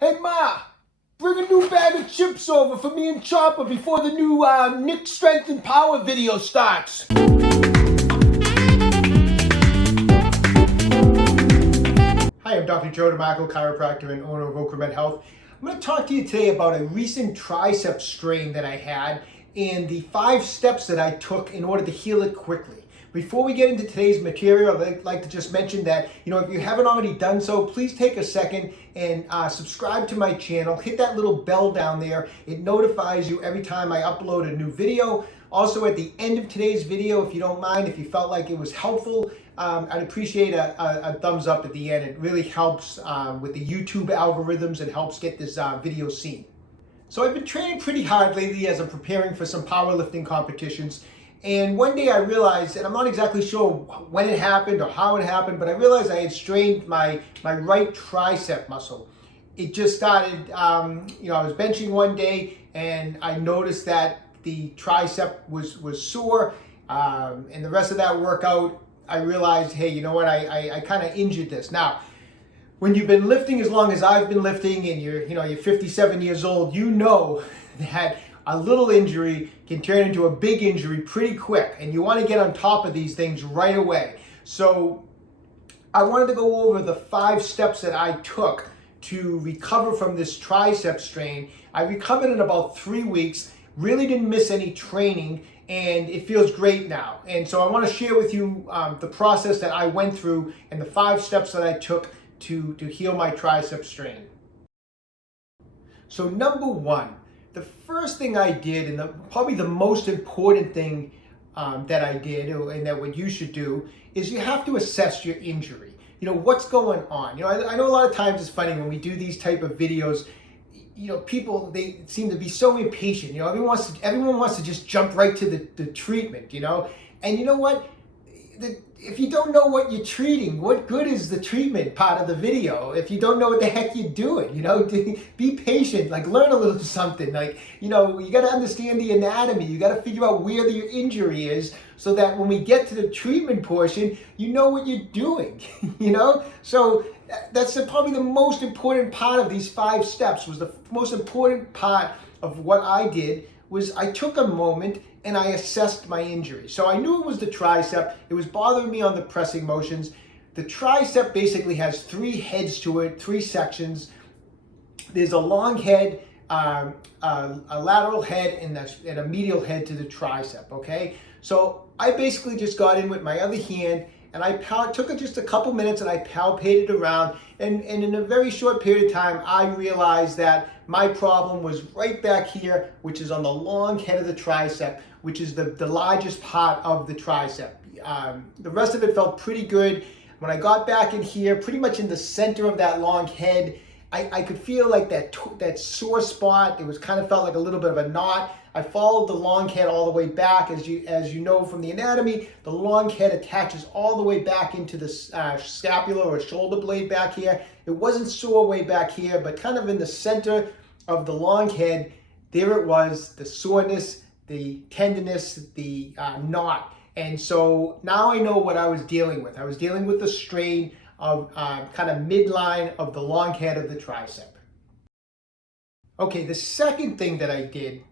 Hey Ma, bring a new bag of chips over for me and Chopper before the new Nick Strength and Power video starts. Hi, I'm Dr. Joe DeMarco, chiropractor and owner of OcraMed Health. I'm going to talk to you today about a recent tricep strain that I had and the 5 steps that I took in order to heal it quickly. Before we get into today's material, I'd like to just mention that, if you haven't already done so, please take a second and subscribe to my channel. Hit that little bell down there. It notifies you every time I upload a new video. Also, at the end of today's video, if you don't mind, if you felt like it was helpful, I'd appreciate a thumbs up at the end. It really helps with the YouTube algorithms and helps get this video seen. So I've been training pretty hard lately as I'm preparing for some powerlifting competitions. And one day I realized, and I'm not exactly sure when it happened or how it happened, but I realized I had strained my right tricep muscle. It just started, I was benching one day and I noticed that the tricep was sore. And the rest of that workout, I realized, hey, you know what, I kind of injured this. Now, when you've been lifting as long as I've been lifting and you're 57 years old, you know that a little injury can turn into a big injury pretty quick, and you want to get on top of these things right away. So I wanted to go over the 5 steps that I took to recover from this tricep strain. I recovered in about 3 weeks, really didn't miss any training, and it feels great now. And so I want to share with you the process that I went through and the 5 steps that I took to heal my tricep strain. So number 1, the first thing I did, and probably the most important thing that I did, and that what you should do, is you have to assess your injury. What's going on. I know a lot of times it's funny when we do these type of videos. People, they seem to be so impatient. Everyone wants to just jump right to the treatment. And you know what? If you don't know what you're treating, what good is the treatment part of the video if you don't know what the heck you're doing? Be patient, learn a little something. You got to understand the anatomy. You got to figure out where your injury is so that when we get to the treatment portion, you know what you're doing, So that's probably the most important part of these 5 steps. Was the most important part of what I did was I took a moment and I assessed my injury. So I knew it was the tricep. It was bothering me on the pressing motions. The tricep basically has 3 heads to it, 3 sections. There's a long head, a lateral head, and a medial head to the tricep, okay? So I basically just got in with my other hand and I took it just a couple minutes and I palpated around, and in a very short period of time, I realized that my problem was right back here, which is on the long head of the tricep, which is the largest part of the tricep. The rest of it felt pretty good. When I got back in here, pretty much in the center of that long head, I could feel like that sore spot. It was kind of felt like a little bit of a knot. I followed the long head all the way back. As you know from the anatomy, the long head attaches all the way back into the scapula or shoulder blade back here. It wasn't sore way back here, but kind of in the center of the long head, there it was, the soreness, the tenderness, the knot. And so now I know what I was dealing with. I was dealing with the strain of kind of midline of the long head of the tricep. Okay, the second thing that I did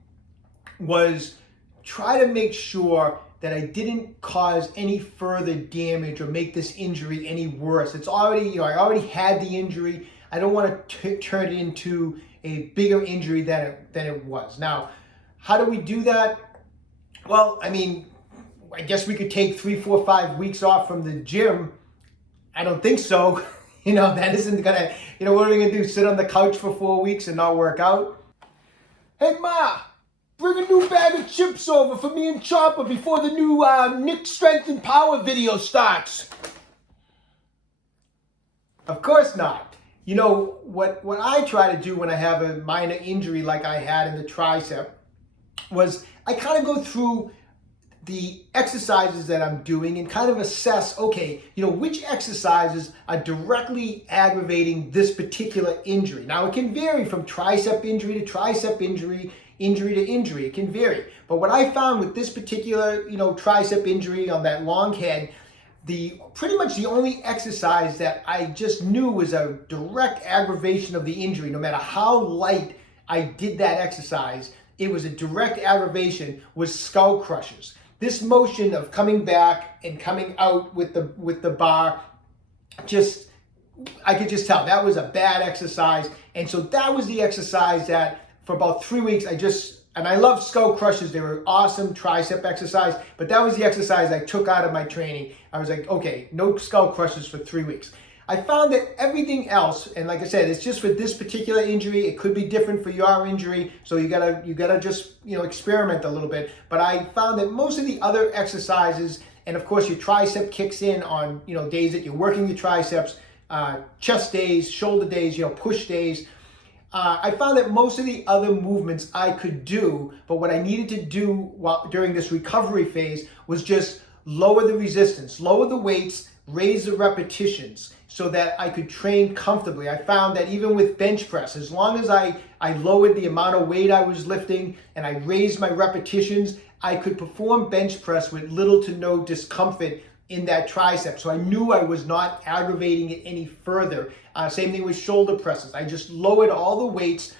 was try to make sure that I didn't cause any further damage or make this injury any worse. It's already, I already had the injury. I don't want to turn it into a bigger injury than it was. Now, how do we do that? Well, I guess we could take 3, 4, 5 weeks off from the gym. I don't think so. That isn't gonna, what are we gonna do? Sit on the couch for 4 weeks and not work out? Hey Ma, bring a new bag of chips over for me and Chopper before the new Nick Strength and Power video starts. Of course not. What I try to do when I have a minor injury like I had in the tricep was I kind of go through the exercises that I'm doing and kind of assess, okay, which exercises are directly aggravating this particular injury. Now, it can vary from tricep injury to tricep injury, injury to injury. It can vary. But what I found with this particular, tricep injury on that long head, pretty much the only exercise that I just knew was a direct aggravation of the injury. No matter how light I did that exercise, it was a direct aggravation, was skull crushers. This motion of coming back and coming out with the bar, just, I could just tell that was a bad exercise. And so that was the exercise that for about 3 weeks, and I love skull crushers. They were awesome tricep exercise, but that was the exercise I took out of my training. I was like, okay, no skull crushers for 3 weeks. I found that everything else, and like I said, it's just for this particular injury. It could be different for your injury, so you gotta just experiment a little bit. But I found that most of the other exercises, and of course your tricep kicks in on days that you're working your triceps, chest days, shoulder days, push days. I found that most of the other movements I could do, but what I needed to do during this recovery phase was just lower the resistance, lower the weights, raise the repetitions so that I could train comfortably. I found that even with bench press, as long as I lowered the amount of weight I was lifting and I raised my repetitions, I could perform bench press with little to no discomfort in that tricep. So I knew I was not aggravating it any further. Same thing with shoulder presses. I just lowered all the weights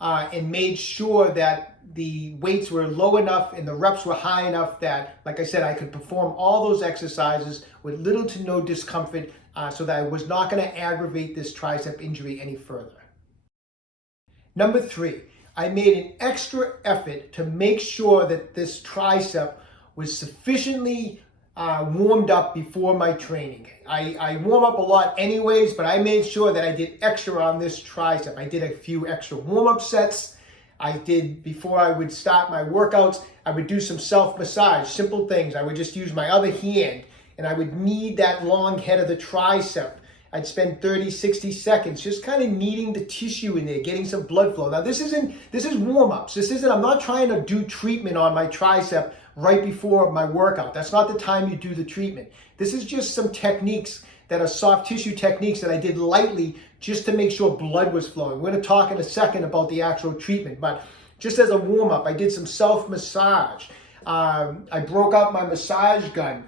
and made sure that the weights were low enough and the reps were high enough that, like I said, I could perform all those exercises with little to no discomfort so that I was not going to aggravate this tricep injury any further. Number 3, I made an extra effort to make sure that this tricep was sufficiently warmed up before my training. I warm up a lot anyways, but I made sure that I did extra on this tricep. I did a few extra warm-up sets. Before I would start my workouts, I would do some self-massage, simple things. I would just use my other hand and I would knead that long head of the tricep. I'd spend 30, 60 seconds just kind of kneading the tissue in there, getting some blood flow. Now this is warm-ups. I'm not trying to do treatment on my tricep right before my workout. That's not the time you do the treatment. This is just some techniques that are soft tissue techniques that I did lightly just to make sure blood was flowing. We're going to talk in a second about the actual treatment, but just as a warm-up, I did some self-massage. I broke out my massage gun.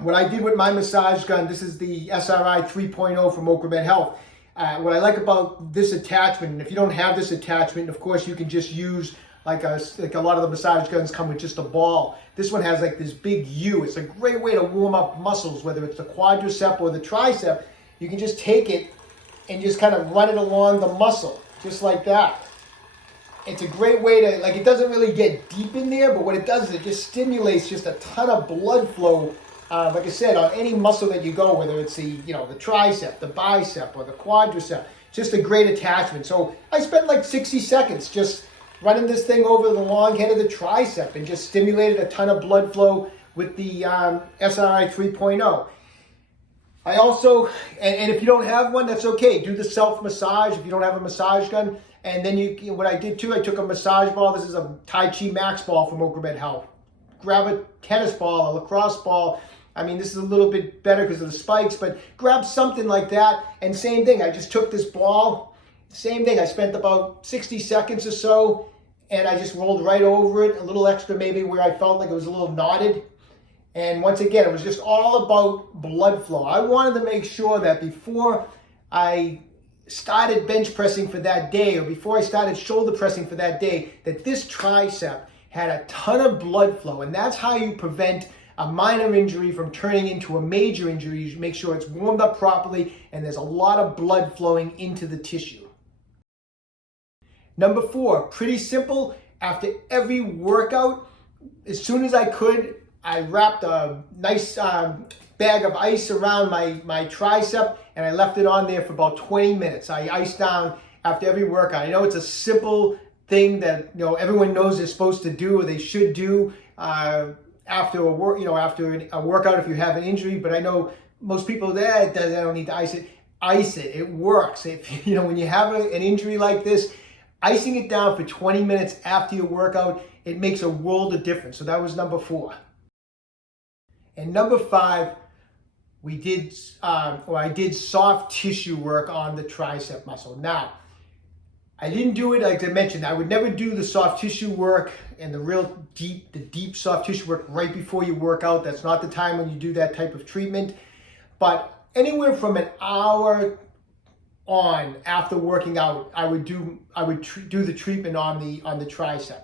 What I did with my massage gun, this is the SRI 3.0 from OcraMed Health. What I like about this attachment, and if you don't have this attachment, of course you can just use like a lot of the massage guns come with just a ball. This one has like this big U. It's a great way to warm up muscles, whether it's the quadricep or the tricep. You can just take it and just kind of run it along the muscle, just like that. It's a great way to, it doesn't really get deep in there, but what it does is it just stimulates just a ton of blood flow. Like I said, on any muscle that you go, whether it's the tricep, the bicep, or the quadricep, just a great attachment. So I spent like 60 seconds just running this thing over the long head of the tricep and just stimulated a ton of blood flow with the SRI 3.0. I also, and if you don't have one, that's okay. Do the self-massage if you don't have a massage gun. And then what I did too, I took a massage ball. This is a Tai Chi Max ball from OcraMed Health. Grab a tennis ball, a lacrosse ball. I mean, this is a little bit better because of the spikes, but grab something like that. And same thing, I just took this ball. Same thing, I spent about 60 seconds or so, and I just rolled right over it, a little extra maybe where I felt like it was a little knotted. And once again, it was just all about blood flow. I wanted to make sure that before I started bench pressing for that day, or before I started shoulder pressing for that day, that this tricep had a ton of blood flow. And that's how you prevent a minor injury from turning into a major injury. You make sure it's warmed up properly and there's a lot of blood flowing into the tissue. Number 4, pretty simple. After every workout, as soon as I could, I wrapped a nice bag of ice around my tricep and I left it on there for about 20 minutes. I iced down after every workout. I know it's a simple thing that everyone knows they're supposed to do or they should do after a workout if you have an injury. But I know most people they don't need to ice it. Ice it. It works. When you have an injury like this, icing it down for 20 minutes after your workout, it makes a world of difference. So that was number 4. And number 5, I did soft tissue work on the tricep muscle. Now, I didn't do it, like I mentioned, I would never do the soft tissue work and the deep soft tissue work right before you work out. That's not the time when you do that type of treatment. But anywhere from an hour on after working out, I would do the treatment on the tricep.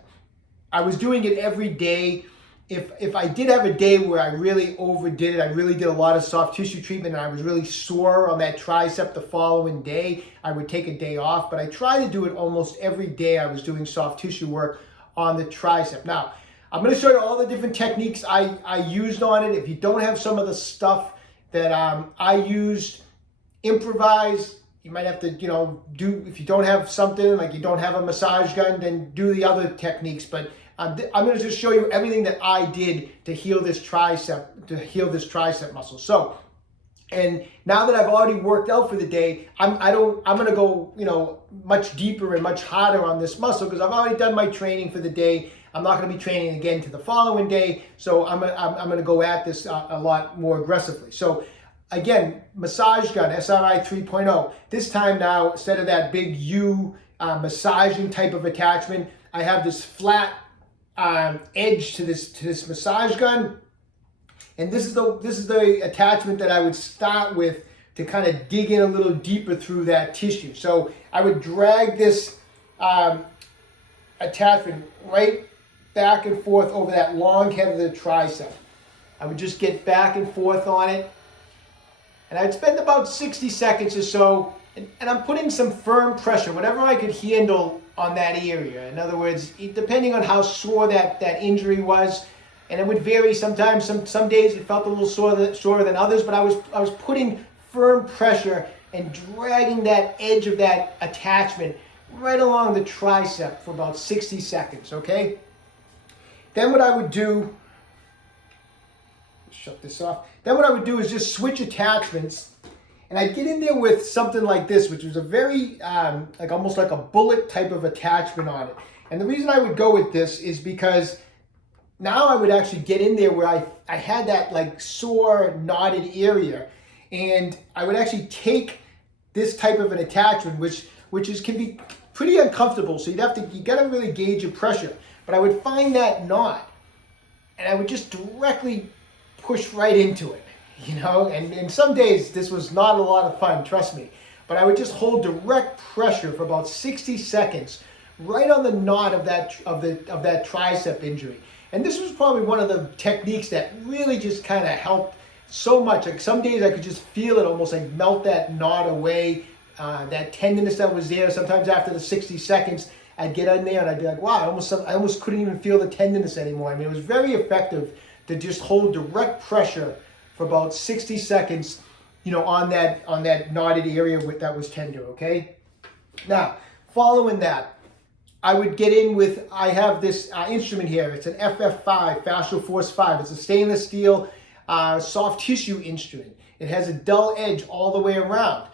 I was doing it every day. If I did have a day where I really overdid it, I really did a lot of soft tissue treatment and I was really sore on that tricep the following day, I would take a day off. But I try to do it almost every day. I was doing soft tissue work on the tricep. Now, I'm going to show you all the different techniques I used on it. If you don't have some of the stuff that I used, improvise. You might have to, if you don't have something, like you don't have a massage gun, then do the other techniques. But I'm going to just show you everything that I did to heal this tricep muscle. So, and now that I've already worked out for the day, I'm going to go, much deeper and much harder on this muscle because I've already done my training for the day. I'm not going to be training again to the following day. So I'm going to go at this a lot more aggressively. So again, massage gun, SRI 3.0. This time now, instead of that big U massaging type of attachment, I have this flat edge to this massage gun, and this is the attachment that I would start with to kind of dig in a little deeper through that tissue. So I would drag this attachment right back and forth over that long head of the tricep. I would just get back and forth on it. And I'd spend about 60 seconds or so, and I'm putting some firm pressure, whatever I could handle on that area. In other words, depending on how sore that injury was, and it would vary sometimes. Some days it felt a little sorer than others, but I was putting firm pressure and dragging that edge of that attachment right along the tricep for about 60 seconds, okay? Then what I would do, shut this off. Then what I would do is just switch attachments, and I'd get in there with something like this, which was a very, almost like a bullet type of attachment on it. And the reason I would go with this is because now I would actually get in there where I had that like sore, knotted area, and I would actually take this type of an attachment, which can be pretty uncomfortable. So you gotta really gauge your pressure. But I would find that knot, and I would just directly push right into it, and some days this was not a lot of fun, trust me, but I would just hold direct pressure for about 60 seconds right on the knot of that tricep injury. And this was probably one of the techniques that really just kind of helped so much. Like some days I could just feel it almost like melt that knot away, that tenderness that was there. Sometimes after the 60 seconds I'd get in there and I'd be like, wow, I almost couldn't even feel the tenderness anymore. I mean, it was very effective to just hold direct pressure for about 60 seconds, on that knotted area that was tender, okay? Now, following that, I would get in with, I have this instrument here. It's an FF5, Fascial Force 5. It's a stainless steel soft tissue instrument. It has a dull edge all the way around.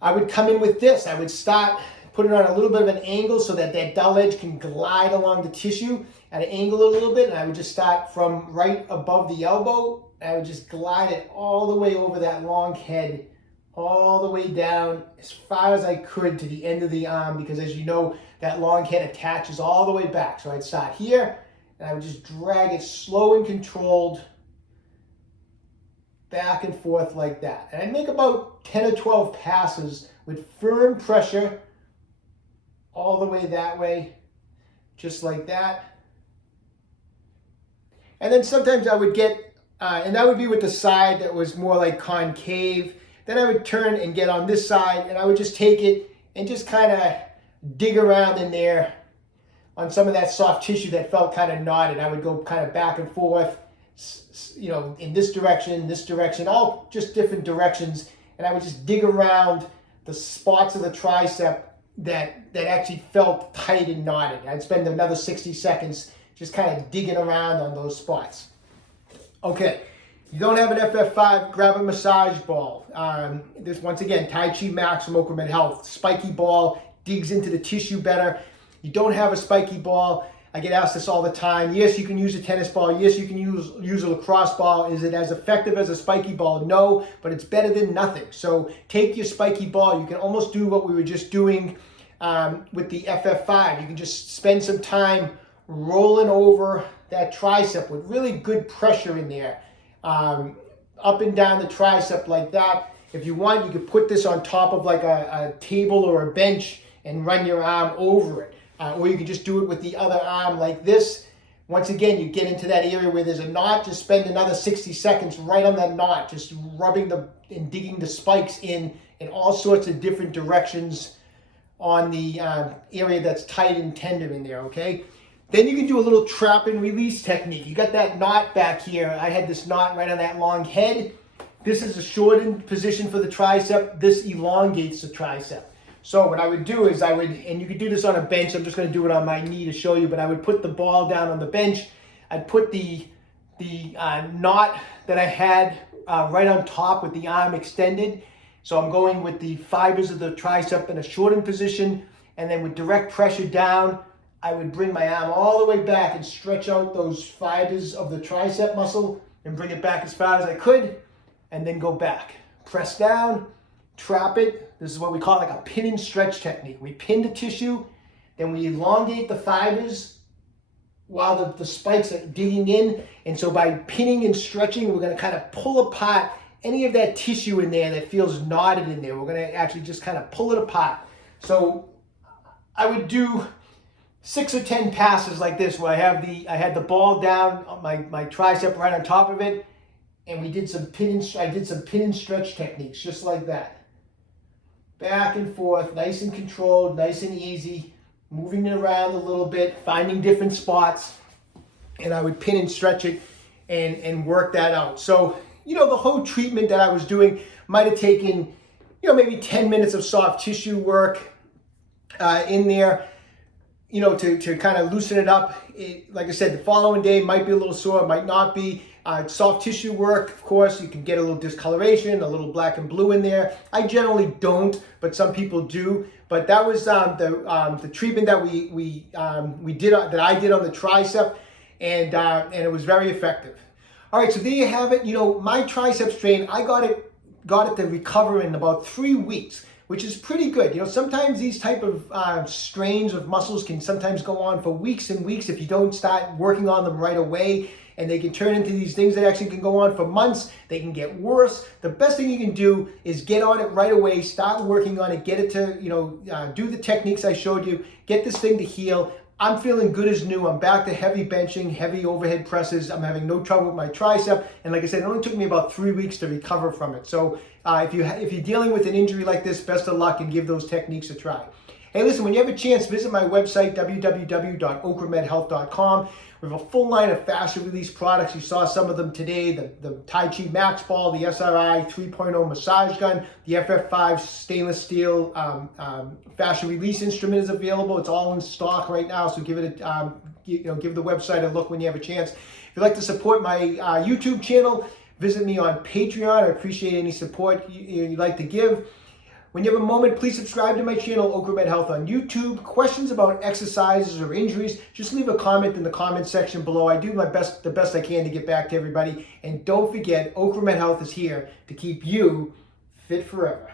I would come in with this. I would start putting it on a little bit of an angle so that dull edge can glide along the tissue at an angle a little bit, and I would just start from right above the elbow, and I would just glide it all the way over that long head, all the way down as far as I could to the end of the arm, because as you know, that long head attaches all the way back. So I'd start here, and I would just drag it slow and controlled back and forth like that. And I'd make about 10 or 12 passes with firm pressure all the way that way, just like that. And then sometimes I would get, and that would be with the side that was more like concave. Then I would turn and get on this side, and I would just take it and just kind of dig around in there on some of that soft tissue that felt kind of knotted. I would go kind of back and forth, in this direction, all just different directions. And I would just dig around the spots of the tricep that actually felt tight and knotted. I'd spend another 60 seconds just kind of digging around on those spots. Okay, you don't have an FF5, grab a massage ball. This, once again, Tai Chi Max from OcraMed Health. Spiky ball, digs into the tissue better. You don't have a spiky ball. I get asked this all the time. Yes, you can use a tennis ball. Yes, you can use a lacrosse ball. Is it as effective as a spiky ball? No, but it's better than nothing. So take your spiky ball. You can almost do what we were just doing with the FF5. You can just spend some time rolling over that tricep with really good pressure in there, up and down the tricep like that. If you want, you could put this on top of like a table or a bench and run your arm over it. Or you can just do it with the other arm like this. Once again, you get into that area where there's a knot, just spend another 60 seconds right on that knot, just rubbing and digging the spikes in all sorts of different directions on the area that's tight and tender in there, okay? Then you can do a little trap and release technique. You got that knot back here. I had this knot right on that long head. This is a shortened position for the tricep. This elongates the tricep. So what I would do is and you could do this on a bench. I'm just going to do it on my knee to show you, but I would put the ball down on the bench. I'd put the knot that I had right on top with the arm extended. So I'm going with the fibers of the tricep in a shortened position, and then with direct pressure down, I would bring my arm all the way back and stretch out those fibers of the tricep muscle and bring it back as far as I could, and then go back. Press down, trap it. This is what we call like a pin and stretch technique. We pin the tissue, then we elongate the fibers while the spikes are digging in. And so by pinning and stretching, we're going to kind of pull apart any of that tissue in there that feels knotted in there. We're going to actually just kind of pull it apart. So I would do 6 or 10 passes like this, where I had the ball down, my tricep right on top of it, and I did some pin and stretch techniques just like that. Back and forth, nice and controlled, nice and easy, moving it around a little bit, finding different spots, and I would pin and stretch it and work that out. So, the whole treatment that I was doing might have taken, maybe 10 minutes of soft tissue work in there, to kind of loosen it up. Like I said, the following day might be a little sore, might not be. Soft tissue work, of course, you can get a little discoloration, a little black and blue in there. I generally don't, but some people do. But that was the treatment that that I did on the tricep, and it was very effective. All right, so there you have it. My tricep strain, I got it to recover in about 3 weeks, which is pretty good. Sometimes these type of strains of muscles can sometimes go on for weeks and weeks if you don't start working on them right away. And they can turn into these things that actually can go on for months. They can get worse. The best thing you can do is get on it right away, start working on it, get it to, do the techniques I showed you, get this thing to heal. I'm feeling good as new. I'm back to heavy benching, heavy overhead presses. I'm having no trouble with my tricep. And like I said, it only took me about 3 weeks to recover from it. So if you're dealing with an injury like this, best of luck and give those techniques a try. Hey, listen, when you have a chance, visit my website, www.OcraMedHealth.com. We have a full line of fascia release products. You saw some of them today, the Tai Chi Max Ball, the SRI 3.0 massage gun, the FF5 stainless steel fascia release instrument is available. It's all in stock right now, so give it give the website a look when you have a chance. If you'd like to support my YouTube channel, visit me on Patreon. I appreciate any support you'd like to give. When you have a moment, please subscribe to my channel, OcraMed Health on YouTube. Questions about exercises or injuries, just leave a comment in the comment section below. I do the best I can to get back to everybody. And don't forget, OcraMed Health is here to keep you fit forever.